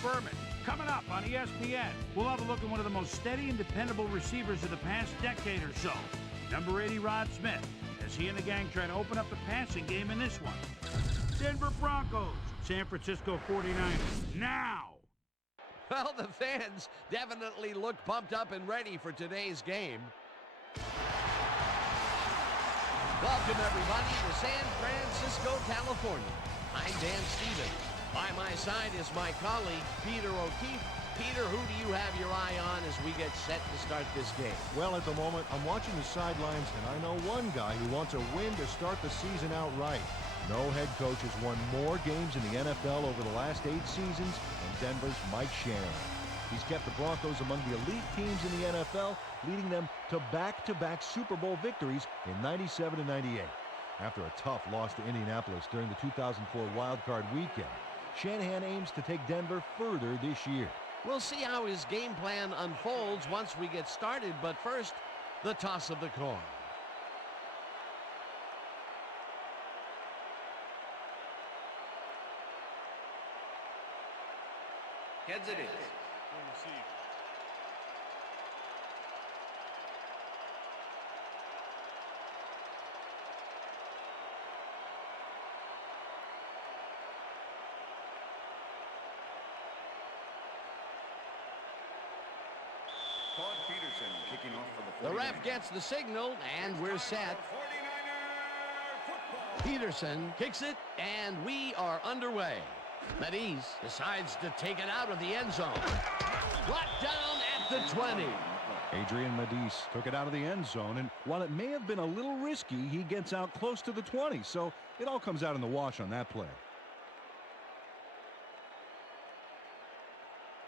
Furman. Coming up on ESPN, we'll have a look at one of the most steady and dependable receivers of the past decade or so, number 80 Rod Smith, as he and the gang try to open up the passing game in this one. Denver Broncos, San Francisco 49ers, now! Well, the fans definitely look pumped up and ready for today's game. Welcome, everybody, to San Francisco, California. I'm Dan Stevens. By my side is my colleague, Peter O'Keefe. Peter, who do you have your eye on as we get set to start this game? Well, at the moment, I'm watching the sidelines, and I know one guy who wants a win to start the season out right. No head coach has won more games in the NFL over the last 8 seasons than Denver's Mike Shanahan. He's kept the Broncos among the elite teams in the NFL, leading them to back-to-back Super Bowl victories in '97 and '98. After a tough loss to Indianapolis during the 2004 Wild Card weekend, Shanahan aims to take Denver further this year. We'll see how his game plan unfolds once we get started, but first, the toss of the coin. Heads it is. Todd Peterson kicking off for The ref gets the signal, and we're set. Peterson kicks it, and we are underway. Medis decides to take it out of the end zone. Brought down at the 20. Adrian Medis took it out of the end zone, and while it may have been a little risky, he gets out close to the 20, so it all comes out in the wash on that play.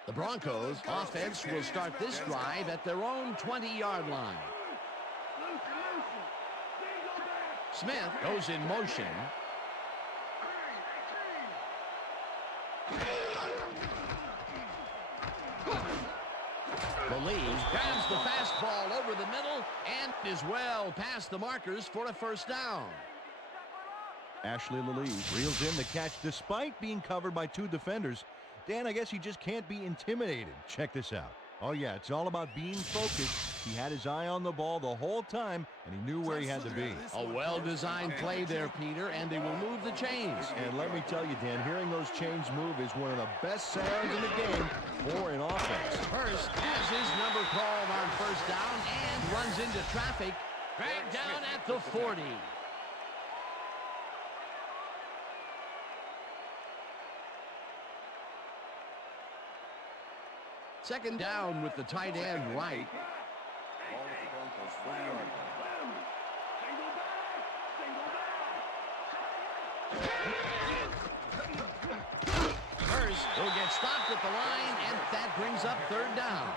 The Broncos offense will start this drive at their own 20-yard line. Smith goes in motion. Believes grabs the fastball over the middle and is well past the markers for a first down. Ashley Lalise Reels in the catch despite being covered by 2 defenders. Dan, I guess he just can't be intimidated. Check this out. Oh, yeah, it's all about being focused. He had his eye on the ball the whole time, and he knew where he had to be. A well-designed play there, Peter, and they will move the chains. And let me tell you, Dan, hearing those chains move is one of the best sounds in the game for an offense. Hurst has his number called on first down and runs into traffic. Dragged down at the 40. Second down with the tight end right. Ball at the Broncos 40-yard line. Hurst will get stopped at the line, and that brings up third down.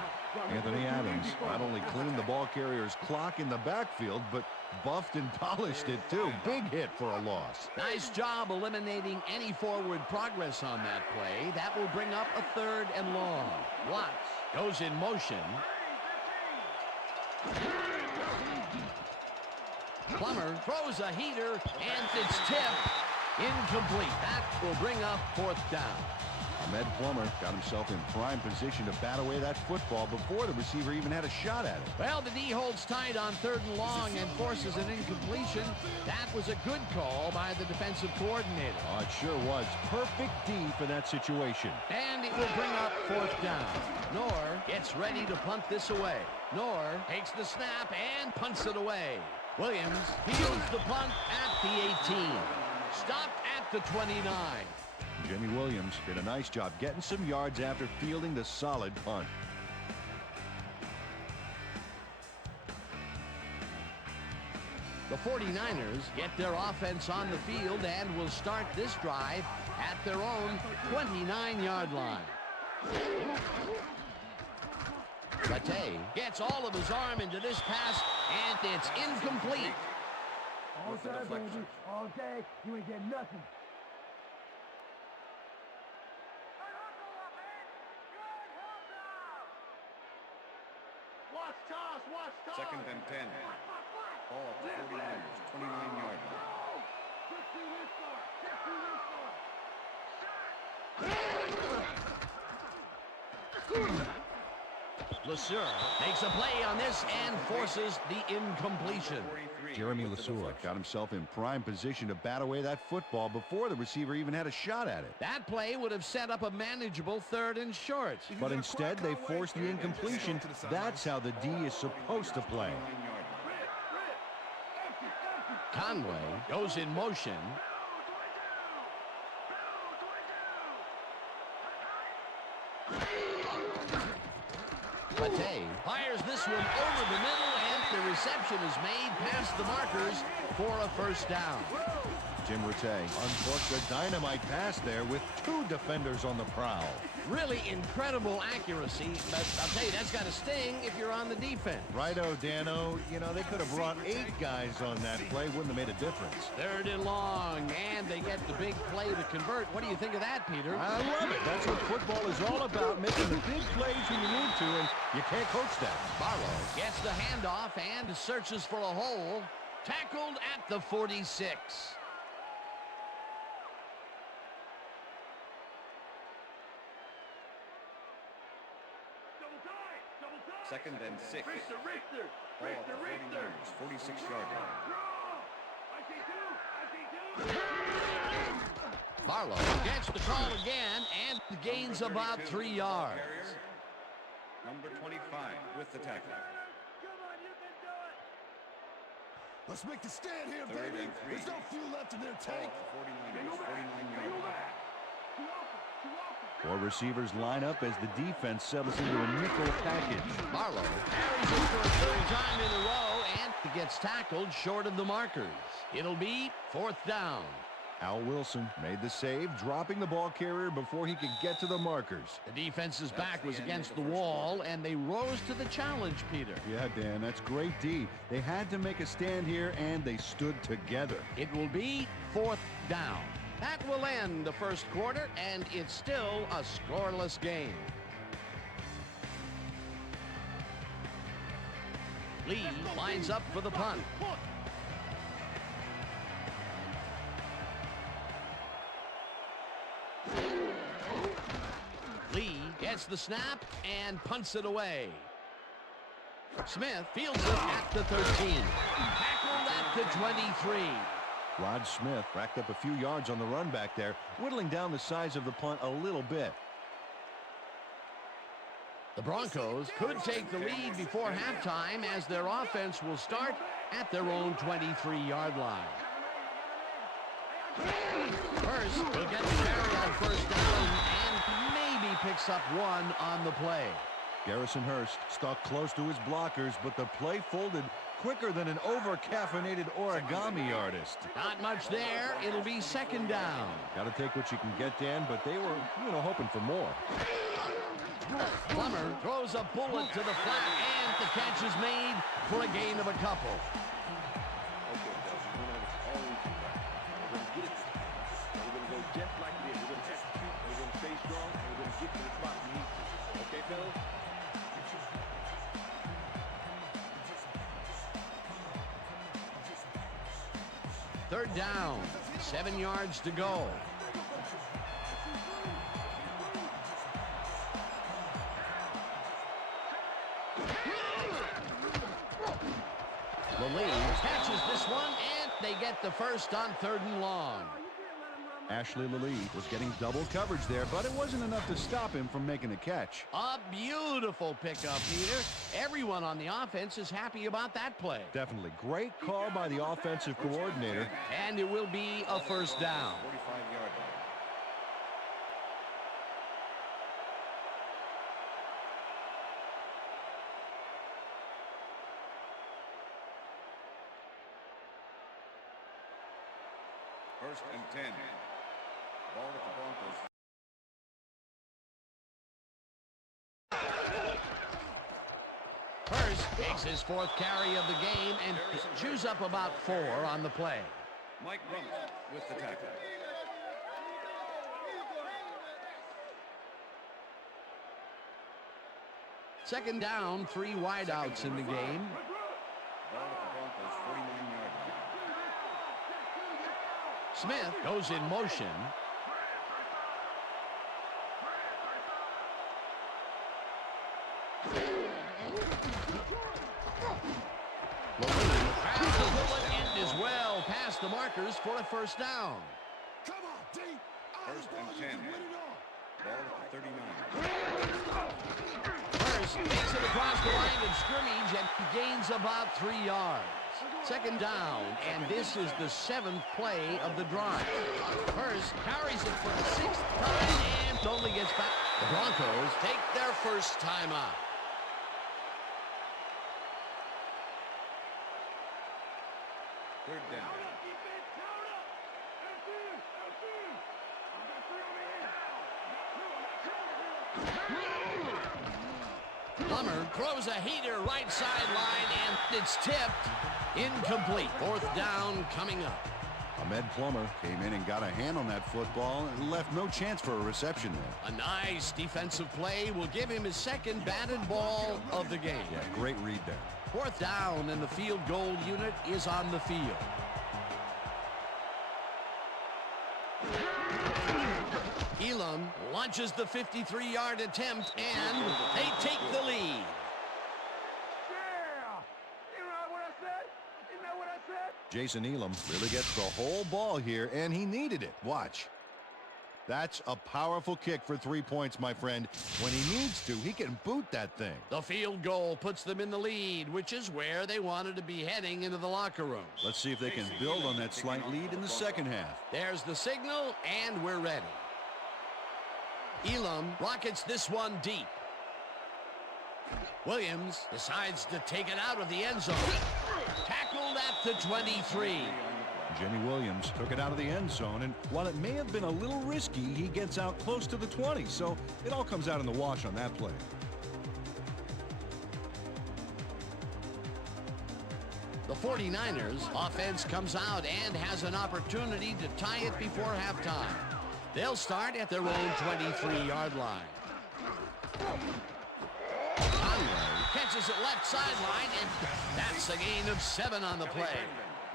Anthony Adams not only cleaned the ball carrier's clock in the backfield, but buffed and polished it too. Big hit for a loss. Nice job eliminating any forward progress on that play. That will bring up a third and long. Watts goes in motion. Plummer throws a heater, and it's tipped. Incomplete. That will bring up fourth down. Ahmed Plummer got himself in prime position to bat away that football before the receiver even had a shot at it. Well, the D holds tight on third and long and forces an incompletion. That was a good call by the defensive coordinator. Oh, it sure was. Perfect D for that situation. And it will bring up fourth down. Knorr gets ready to punt this away. Knorr takes the snap and punts it away. Williams fields the punt at the 18. Stopped at the 29. Jimmy Williams did a nice job getting some yards after fielding the solid punt. The 49ers get their offense on the field and will start this drive at their own 29-yard line. Matei gets all of his arm into this pass, and it's incomplete. All day, baby. All day. You ain't getting nothing. Second and 10. Ball at the 49ers, 29-yard line. LeSueur makes a play on this and forces the incompletion. Jeremy LeSueur got himself in prime position to bat away that football before the receiver even had a shot at it. That play would have set up a manageable 3rd and short. But instead, they forced the incompletion. That's how the D is supposed to play. Conway goes in motion. Matei fires this one over the middle, and the reception is made past the markers for a first down. Jim Rattay uncorked a dynamite pass there with 2 defenders on the prowl. Really incredible accuracy, but I'll tell you, that's got to sting if you're on the defense. Righto, Dano. You know, they could have brought 8 guys on that play. Wouldn't have made a difference. 3rd and long, and they get the big play to convert. What do you think of that, Peter? I love it. That's what football is all about, making the big plays when you need to, and you can't coach that. Barlow gets the handoff and searches for a hole. Tackled at the 46. Second and 6. Ball at the 49ers, 46-yard line. Barlow gets the call again and gains about 3 yards. Number 25 with the tackle. Let's make the stand here, 3rd baby. and 3. There's no fuel left in their tank. Ball at the 49ers, 49-yard line. 4 receivers line up as the defense settles into a nickel package. Barlow carries it for a 3rd time in a row and gets tackled short of the markers. It'll be 4th down. Al Wilson made the save, dropping the ball carrier before he could get to the markers. The defense's back was against the wall, and they rose to the challenge, Peter. Yeah, Dan, that's great D. They had to make a stand here, and they stood together. It will be 4th down. That will end the first quarter, and it's still a scoreless game. Lee lines up for the punt. Lee gets the snap and punts it away. Smith fields it at the 13. Tackled at the 23. Rod Smith racked up a few yards on the run back there, whittling down the size of the punt a little bit. The Broncos could take the lead before halftime as their offense will start at their own 23-yard line. First, will get the carry on 1st down and maybe picks up 1 on the play. Garrison Hurst stuck close to his blockers, but the play folded quicker than an over-caffeinated origami artist. Not much there. It'll be 2nd down. Got to take what you can get, Dan, but they were, hoping for more. Plummer throws a bullet to the flat, and the catch is made for a gain of a couple. Third down, 7 yards to go. Lee catches this one, and they get the first on 3rd and long. Ashley Lilly was getting double coverage there, but it wasn't enough to stop him from making a catch. A beautiful pickup, Peter. Everyone on the offense is happy about that play. Definitely. Great call by the offensive coordinator. And it will be a 1st down. 45-yard line. First and 10. Ball at the Broncos. Hurst takes his 4th carry of the game and chews up about 4 on the play. Mike Brummett with the tackle. Second down, 3 wideouts in the game. Ball at the Broncos, 49-yard line. Smith goes in motion. Grabs the bullet and is well past the markers for a first down. First and 10. Ball at the 39. Hurst takes it across the line of scrimmage and gains about 3 yards. Second down, and this is the 7th play of the drive. Hurst carries it for the 6th time and only gets back. The Broncos take their first time out. Third down. Plummer throws a heater right sideline, and it's tipped. Incomplete. Fourth down coming up. Ahmed Plummer came in and got a hand on that football and left no chance for a reception there. A nice defensive play will give him his second batted ball of the game. Yeah, great read there. Fourth down, and the field goal unit is on the field. Elam launches the 53-yard attempt, and they take the lead. Jason Elam really gets the whole ball here, and he needed it. Watch. That's a powerful kick for 3 points, my friend. When he needs to, he can boot that thing. The field goal puts them in the lead, which is where they wanted to be heading into the locker room. Let's see if they can build on that slight lead in the second half. There's the signal, and we're ready. Elam rockets this one deep. Williams decides to take it out of the end zone. Tackled at the 23. Jenny Williams took it out of the end zone, and while it may have been a little risky, he gets out close to the 20, so it all comes out in the wash on that play. The 49ers offense comes out and has an opportunity to tie it before halftime. They'll start at their own 23-yard line. Conway catches it left sideline, and that's a gain of 7 on the play.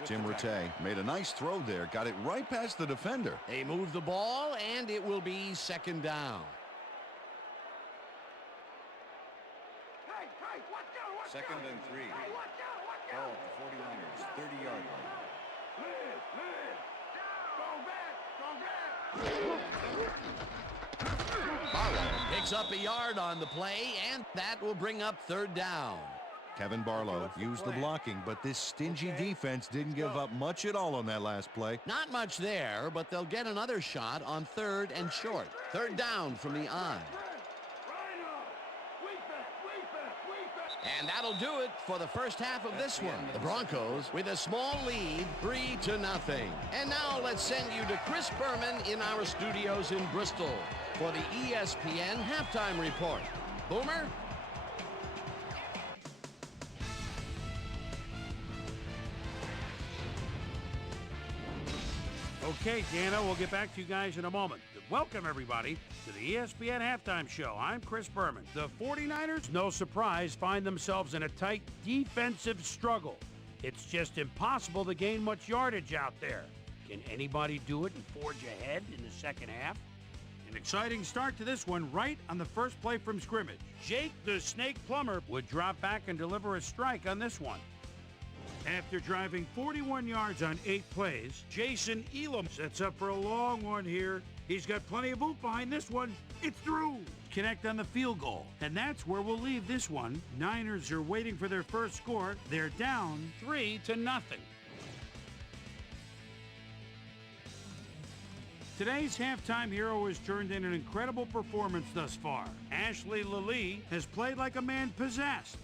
Tim Rattay made a nice throw there, got it right past the defender. They move the ball, and it will be second down. Second and 3. Ball at the 49ers, 30-yard line. Barlow picks up a yard on the play, and that will bring up third down. Kevin Barlow used the blocking, but this stingy defense didn't give up much at all on that last play. Not much there, but they'll get another shot on third and short. Third down from the on. And that'll do it for the first half of this one. The Broncos with a small lead, 3-0. And now let's send you to Chris Berman in our studios in Bristol for the ESPN Halftime Report. Boomer? Okay, Dana, we'll get back to you guys in a moment. Welcome, everybody, to the ESPN Halftime Show. I'm Chris Berman. The 49ers, no surprise, find themselves in a tight defensive struggle. It's just impossible to gain much yardage out there. Can anybody do it and forge ahead in the second half? An exciting start to this one right on the first play from scrimmage. Jake the Snake Plummer would drop back and deliver a strike on this one. After driving 41 yards on 8 plays, Jason Elam sets up for a long one here. He's got plenty of oomph behind this one. It's through. Connect on the field goal. And that's where we'll leave this one. Niners are waiting for their first score. They're down 3-0. Today's halftime hero has turned in an incredible performance thus far. Ashley Lilly has played like a man possessed.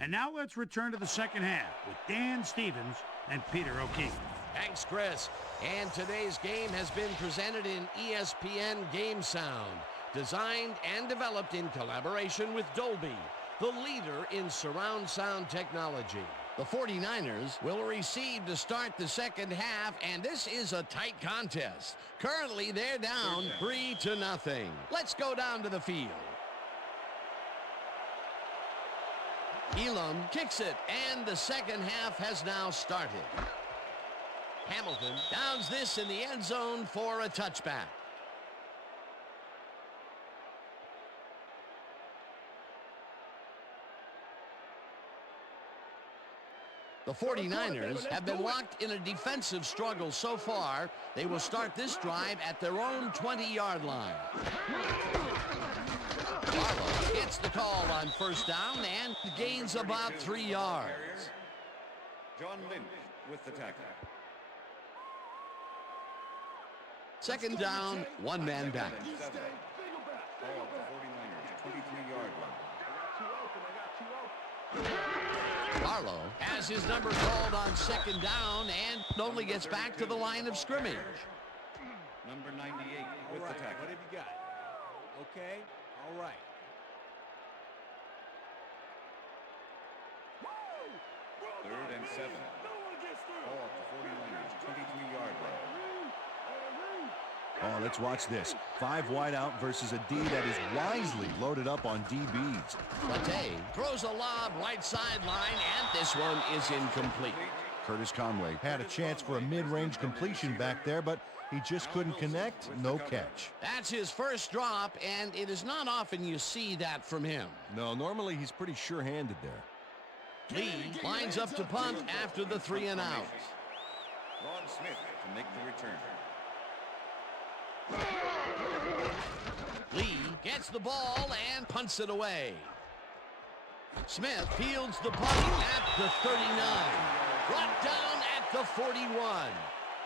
And now let's return to the second half with Dan Stevens and Peter O'Keefe. Thanks, Chris. And today's game has been presented in ESPN Game Sound, designed and developed in collaboration with Dolby, the leader in surround sound technology. The 49ers will receive to start the second half, and this is a tight contest. Currently, they're down 3-0. Let's go down to the field. Elam kicks it, and the second half has now started. Hamilton downs this in the end zone for a touchback. The 49ers have been locked in a defensive struggle so far. They will start this drive at their own 20-yard line. Barlow gets the call on first down and gains about 3 yards. John Lynch with the tackle. Second down, one man back. Ball at the 49ers, 23-yard line. Barlow has his number called on second down and only gets back to the line of scrimmage. Number 98 with the tackle. What have you got? Okay, all right. Third and 7. Ball at the 49ers, 23-yard line. Oh, let's watch this. 5 wide out versus a D that is wisely loaded up on DBs. Latte throws a lob right sideline, and this one is incomplete. Curtis Conway Had a chance for a mid-range completion back there, but he just couldn't connect. No catch. That's his first drop, and it is not often you see that from him. No, normally he's pretty sure-handed there. Lee lines up to punt after the 3 and out. Ron Smith to make the return. Lee gets the ball and punts it away. Smith fields the punt at the 39. Brought down at the 41.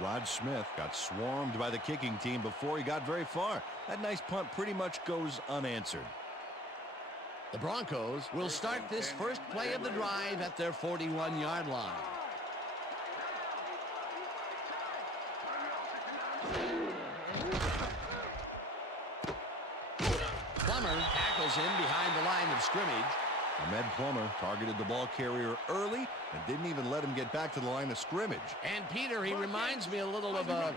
Rod Smith got swarmed by the kicking team before he got very far. That nice punt pretty much goes unanswered. The Broncos will start this first play of the drive at their 41-yard line. Plummer tackles him behind the line of scrimmage. Ahmed Plummer targeted the ball carrier early and didn't even let him get back to the line of scrimmage. And Peter, he reminds me a little of a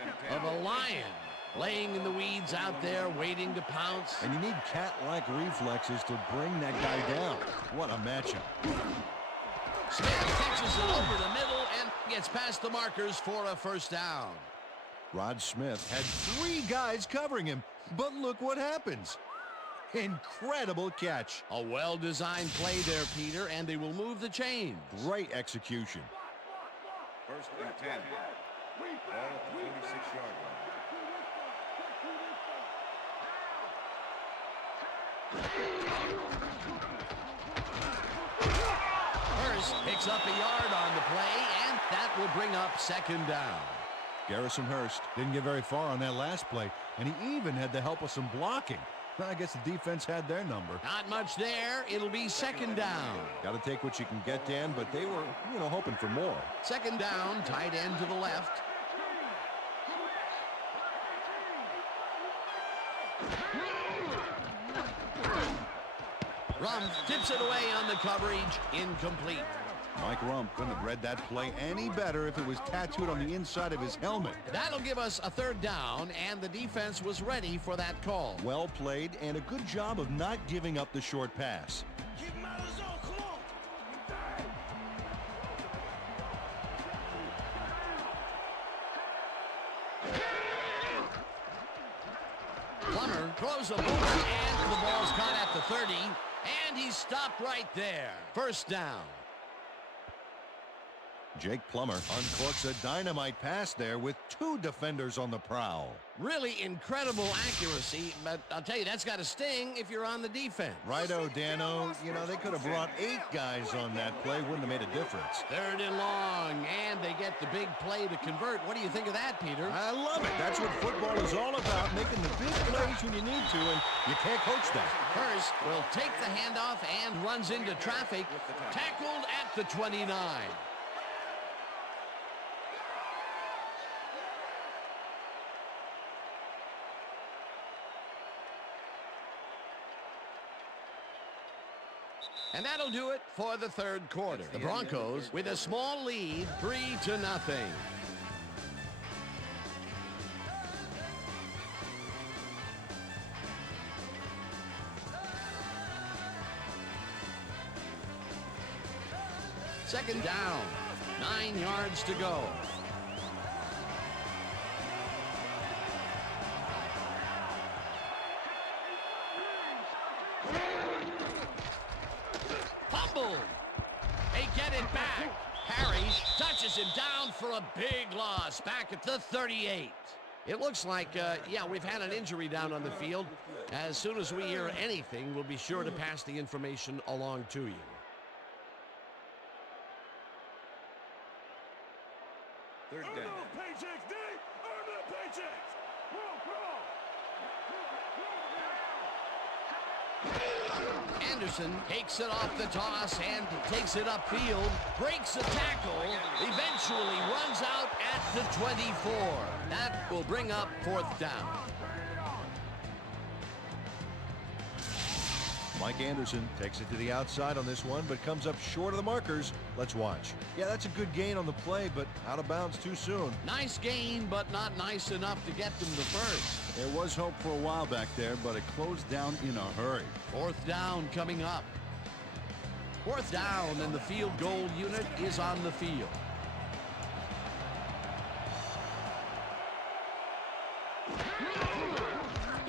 lion laying in the weeds out there waiting to pounce. And you need cat-like reflexes to bring that guy down. What a matchup. Smith catches it over the middle and gets past the markers for a first down. Rod Smith had 3 guys covering him, but look what happens. Incredible catch. A well-designed play there, Peter, and they will move the chains. Great execution. First and 10. Ball at the 46-yard line. Hurst picks up a yard on the play, and that will bring up second down. Garrison Hurst didn't get very far on that last play, and he even had the help of some blocking. I guess the defense had their number. Not much there. It'll be second down. Got to take what you can get, Dan, but they were, hoping for more. Second down, tight end to the left. Rumph tips it away on the coverage. Incomplete. Mike Rumph couldn't have read that play any better if it was tattooed on the inside of his helmet. That'll give us a third down, and the defense was ready for that call. Well played, and a good job of not giving up the short pass. Plummer throws a ball, and the ball's caught at the 30, and he's stopped right there. First down. Jake Plummer uncorks a dynamite pass there with 2 defenders on the prowl. Really incredible accuracy, but I'll tell you, that's got to sting if you're on the defense. Righto, Dano. They could have brought 8 guys on that play. Wouldn't have made a difference. Third and long, and they get the big play to convert. What do you think of that, Peter? I love it. That's what football is all about, making the big plays when you need to, and you can't coach that. Hurst will take the handoff and runs into traffic, tackled at the 29. And that'll do it for the third quarter. The Broncos with a small lead, 3-0. Second down, 9 yards to go. Fumble. They get it back. Parries, touches him down for a big loss back at the 38. It looks like, yeah, we've had an injury down on the field. As soon as we hear anything, we'll be sure to pass the information along to you. Third down. Paychecks, D! Earn the paychecks! Anderson takes it off the toss and takes it upfield, breaks a tackle, eventually runs out at the 24. That will bring up fourth down. Mike Anderson takes it to the outside on this one, but comes up short of the markers. Let's watch. Yeah, that's a good gain on the play, but out of bounds too soon. Nice gain, but not nice enough to get them to first. There was hope for a while back there, but it closed down in a hurry. Fourth down coming up. Fourth down, and the field goal unit is on the field.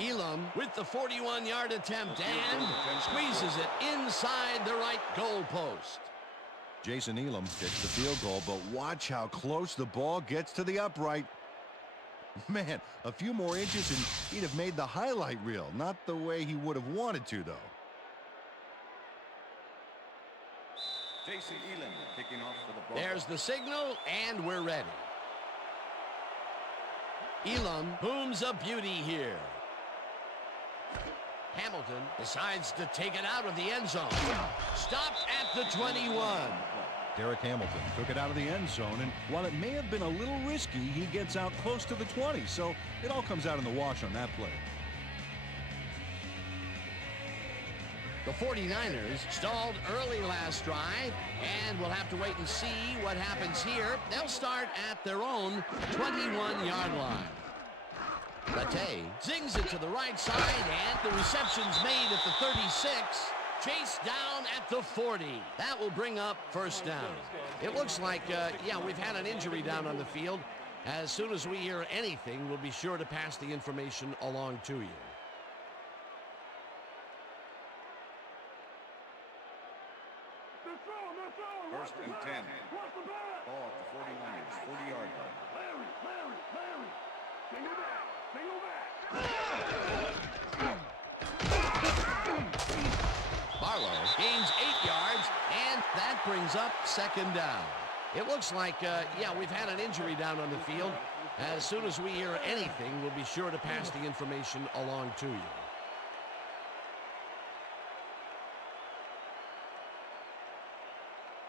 Elam with the 41-yard attempt and squeezes it inside the right goal post. Jason Elam gets the field goal, but watch how close the ball gets to the upright. Man, a few more inches and he'd have made the highlight reel. Not the way he would have wanted to, though. Jason Elam kicking off for the ball. There's the signal, and we're ready. Elam booms a beauty here. Hamilton decides to take it out of the end zone. Stopped at the 21. Derek Hamilton Took it out of the end zone, and while it may have been a little risky, he gets out close to the 20, so it all comes out in the wash on that play. The 49ers stalled early last drive, and we'll have to wait and see what happens here. They'll start at their own 21-yard line. Latte zings it to the right side, and the reception's made at the 36. Chased down at the 40. That will bring up first down. It looks like, yeah, we've had an injury down on the field. As soon as we hear anything, we'll be sure to pass the information along to you. First and 10. Ball at the 49ers, 40-yard line. Larry, single back. Barlow gains 8 yards, and that brings up second down. It looks like, yeah, we've had an injury down on the field. As soon as we hear anything, we'll be sure to pass the information along to you.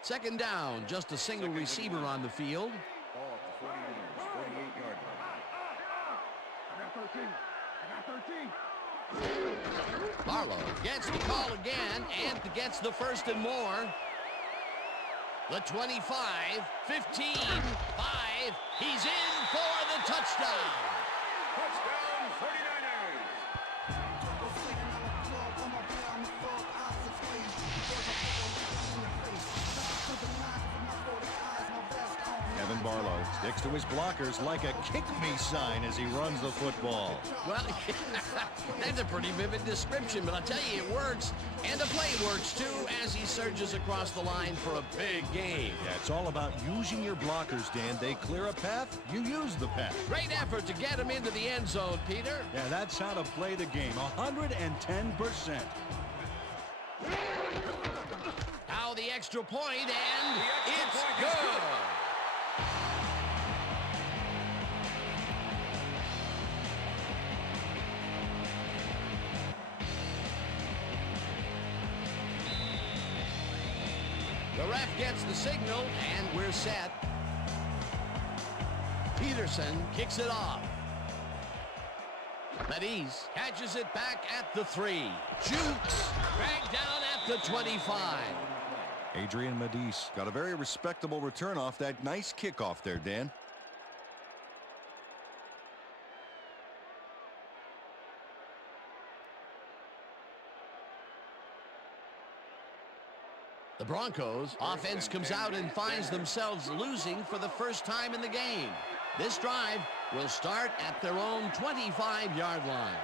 Second down, just a single receiver on the field. Ball at the 49ers, 48-yard line. I got 13. Barlow gets the call again and gets the first and more. The 25, 15, 5. He's in for the touchdown. Touchdown, 49ers. Kevin Barlow sticks to his blockers like a kick-me sign as he runs the football. Well, that's a pretty vivid description, but I'll tell you, it works. And the play works, too, as he surges across the line for a big gain. Yeah, it's all about using your blockers, Dan. They clear a path, you use the path. Great effort to get him into the end zone, Peter. Yeah, that's how to play the game, 110%. Now the extra point, and it's good. The ref gets the signal, and we're set. Peterson kicks it off. Medis catches it back at the 3. Jukes dragged down at the 25. Adrian Medis got a very respectable return off that nice kickoff there, Dan. The Broncos offense comes out and finds themselves losing for the first time in the game. This drive will start at their own 25-yard line.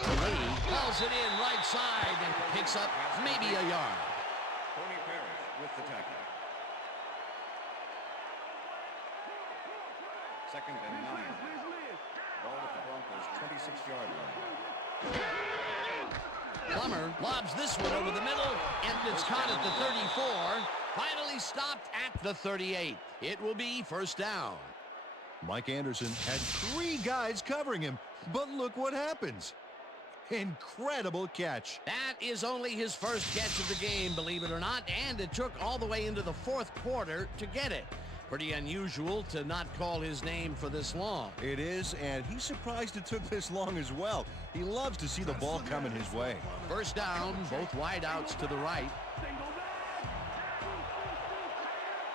Lee calls Fires it in right side and picks up maybe a yard. Tony Parrish with the tackle. Second and 9. Ball at the Broncos' 26-yard line. Plummer lobs this one over the middle, and it's caught at the 34. Finally stopped at the 38. It will be first down. Mike Anderson had 3 guys covering him, but look what happens. Incredible catch. That is only his first catch of the game, believe it or not, and it took all the way into the fourth quarter to get it. Pretty unusual to not call his name for this long. It is, and he's surprised it took this long as well. He loves to see the ball coming his way. First down, both wideouts to the right.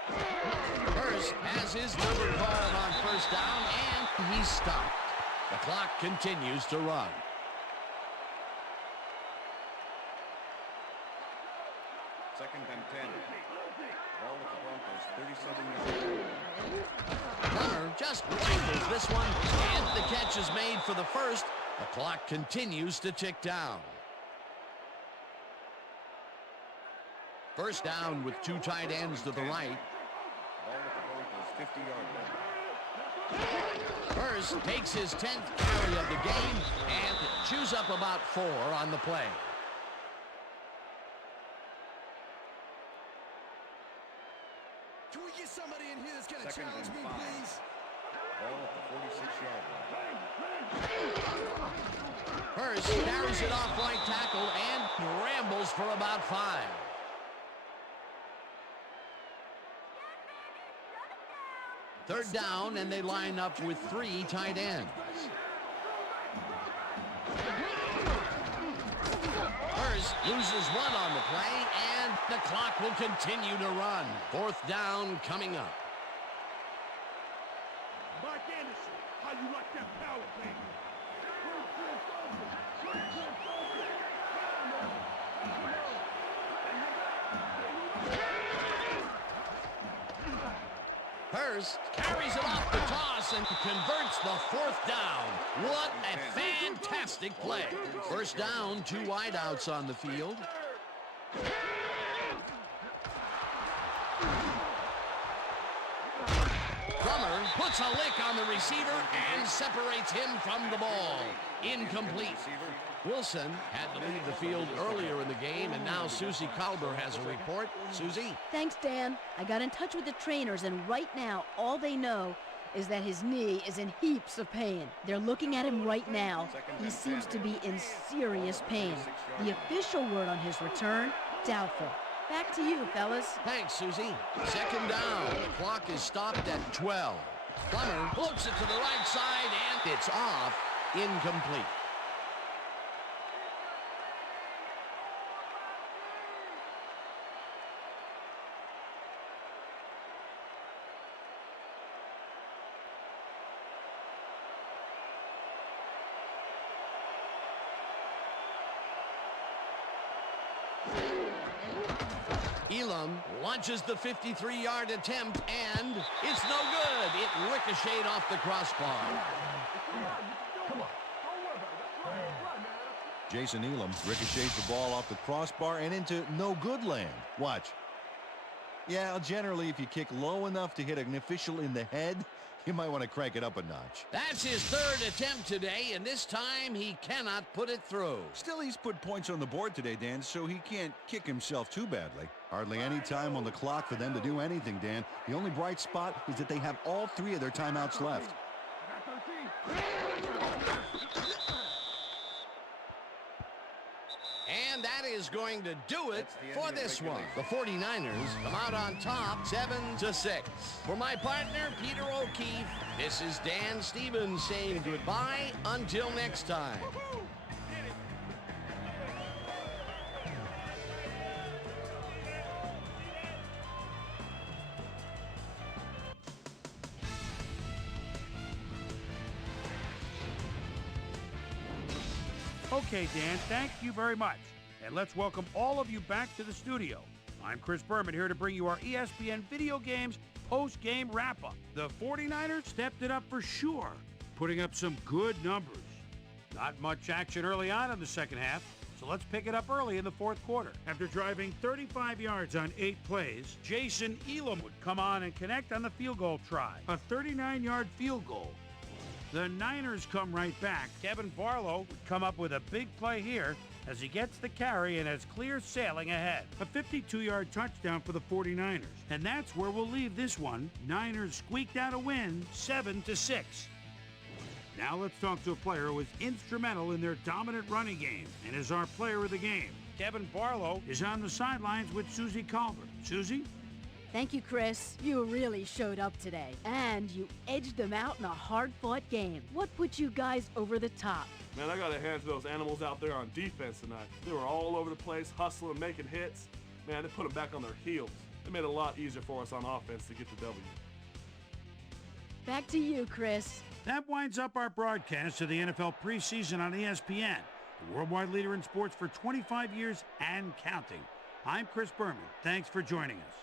Hurst has his number called on first down, and he's stopped. The clock continues to run. Second and 10. Ball at the Broncos' 37-yard line. Plummer just wrangles this one, and the catch is made for the first. The clock continues to tick down. First down with 2 tight ends to the right. Ball at the Broncos' 50-yard line. Hurst takes his 10th carry of the game and chews up about 4 on the play. Can we get somebody in here that's going to Second challenge and me, 5. please? Ball at the 46-yard line. Hurst carries it off right tackle and rambles for about 5. Third down, and they line up with 3 tight ends. Hurst loses 1 on the play, and the clock will continue to run. Fourth down coming up. Mike Anderson, how you like that power play? Hurst carries it off the toss and converts the fourth down. What a fantastic play. First down, 2 wideouts on the field. Plummer puts a lick on the receiver and separates him from the ball. Incomplete. Wilson had to leave the field earlier in the game, and now Susie Kalber has a report. Susie? Thanks, Dan. I got in touch with the trainers, and right now, all they know is that his knee is in heaps of pain. They're looking at him right now. He seems to be in serious pain. The official word on his return, doubtful. Back to you, fellas. Thanks, Susie. Second down. The clock is stopped at 12. Plummer hooks it to the right side, and it's off. Incomplete. Elam launches the 53-yard attempt, and it's no good. It ricocheted off the crossbar. Jason Elam ricochets the ball off the crossbar and into no good land. Watch. Yeah, generally, if you kick low enough to hit an official in the head, you might want to crank it up a notch. That's his 3rd attempt today, and this time he cannot put it through. Still, he's put points on the board today, Dan, so he can't kick himself too badly. Hardly any time on the clock for them to do anything, Dan. The only bright spot is that they have all 3 of their timeouts left. And that is going to do it for this one. The 49ers come out on top 7-6. For my partner, Peter O'Keefe, this is Dan Stevens saying goodbye until next time. Okay, Dan, thank you very much. And let's welcome all of you back to the studio. I'm Chris Berman here to bring you our ESPN Video Games post-game wrap-up. The 49ers stepped it up for sure, putting up some good numbers. Not much action early on in the second half, so let's pick it up early in the fourth quarter. After driving 35 yards on 8 plays, Jason Elam would come on and connect on the field goal try, a 39-yard field goal. The Niners come right back. Kevin Barlow would come up with a big play here as he gets the carry and has clear sailing ahead. A 52-yard touchdown for the 49ers. And that's where we'll leave this one. Niners squeaked out a win, 7-6. Now let's talk to a player who was instrumental in their dominant running game and is our player of the game. Kevin Barlow is on the sidelines with Susie Culver. Susie? Thank you, Chris. You really showed up today. And you edged them out in a hard-fought game. What put you guys over the top? Man, I got to hand to those animals out there on defense tonight. They were all over the place, hustling, making hits. Man, they put them back on their heels. They made it a lot easier for us on offense to get the W. Back to you, Chris. That winds up our broadcast of the NFL preseason on ESPN, the worldwide leader in sports for 25 years and counting. I'm Chris Berman. Thanks for joining us.